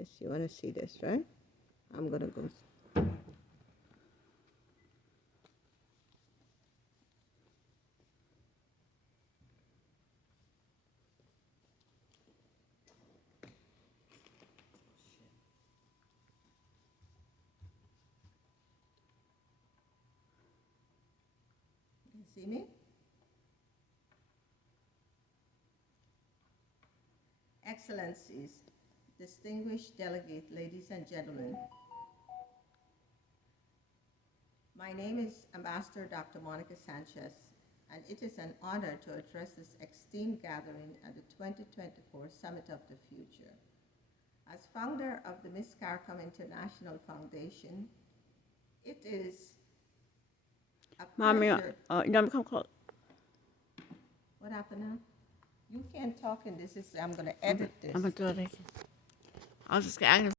this. You want to see this, right? I'm going to go. You see me? Excellencies, distinguished delegate, ladies and gentlemen, my name is Ambassador Dr. Monica Sanchez, and it is an honor to address this esteemed gathering at the 2024 Summit of the Future. As founder of the Miss CARICOM International Foundation, it is a Mommy, pleasure. you want me to come close? What happened now? You can't talk in this. I'm going to edit this. I'm gonna do it again. I was just asking.